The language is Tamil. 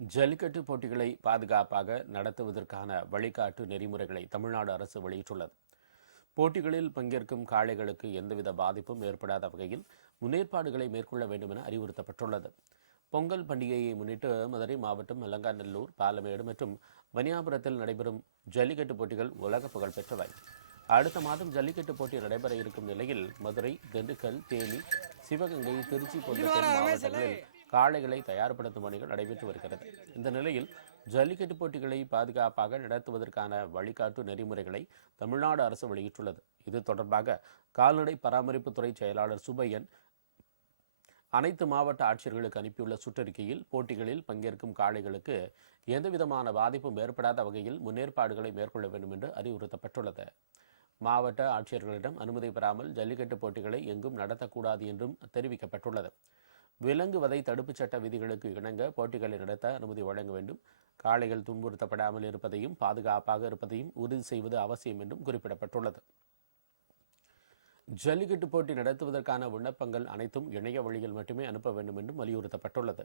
ஜல்லிக்கட்டு போட்டிகளை பாதுகாப்பாக நடத்துவதற்கான வழிகாட்டு நெறிமுறைகளை தமிழ்நாடு அரசு வெளியிட்டுள்ளது. போட்டிகளில் பங்கேற்கும் காளைகளுக்கு எந்தவித பாதிப்பும் ஏற்படாத வகையில் முன்னேற்பாடுகளை மேற்கொள்ள வேண்டும் என அறிவுறுத்தப்பட்டுள்ளது. பொங்கல் பண்டிகையை முன்னிட்டு மதுரை மாவட்டம் அலங்காநல்லூர், பாலமேடு மற்றும் வனியாபுரத்தில் நடைபெறும் ஜல்லிக்கட்டு போட்டிகள் உலக புகழ் பெற்றவை. அடுத்த மாதம் ஜல்லிக்கட்டு போட்டி நடைபெற இருக்கும் நிலையில் மதுரை, திண்டுக்கல், தேனி, சிவகங்கை, திருச்சி போன்ற தென் மாவட்டங்களில் காளைகளை தயார்படுத்தும் பணிகள் நடைபெற்று வருகிறது. இந்த நிலையில் ஜல்லிக்கட்டு போட்டிகளை பாதுகாப்பாக நடத்துவதற்கான வழிகாட்டு நெறிமுறைகளை தமிழ்நாடு அரசு வெளியிட்டுள்ளது. இது தொடர்பாக கால்நடை பராமரிப்புத்துறை செயலாளர் சுப்பையன் அனைத்து மாவட்ட ஆட்சியர்களுக்கு அனுப்பியுள்ள சுற்றறிக்கையில் போட்டிகளில் பங்கேற்கும் காளைகளுக்கு எந்தவிதமான பாதிப்பும் ஏற்படாத வகையில் முன்னேற்பாடுகளை மேற்கொள்ள வேண்டும் என்று அறிவுறுத்தப்பட்டுள்ளது. மாவட்ட ஆட்சியர்களிடம் அனுமதி பெறாமல் ஜல்லிக்கட்டு போட்டிகளை எங்கும் நடத்தக்கூடாது என்றும் தெரிவிக்கப்பட்டுள்ளது. விலங்கு வதை தடுப்புச் சட்ட விதிகளுக்கு இணங்க போட்டிகளை நடத்த அனுமதி வழங்க வேண்டும். காளைகள் துன்புறுத்தப்படாமல் இருப்பதையும் பாதுகாப்பாக இருப்பதையும் உறுதி செய்வது அவசியம் என்றும் குறிப்பிடப்பட்டுள்ளது. ஜல்லிக்கட்டு போட்டி நடத்துவதற்கான விண்ணப்பங்கள் அனைத்தும் இணைய வழியில் மட்டுமே அனுப்ப வேண்டும் என்றும் வலியுறுத்தப்பட்டுள்ளது.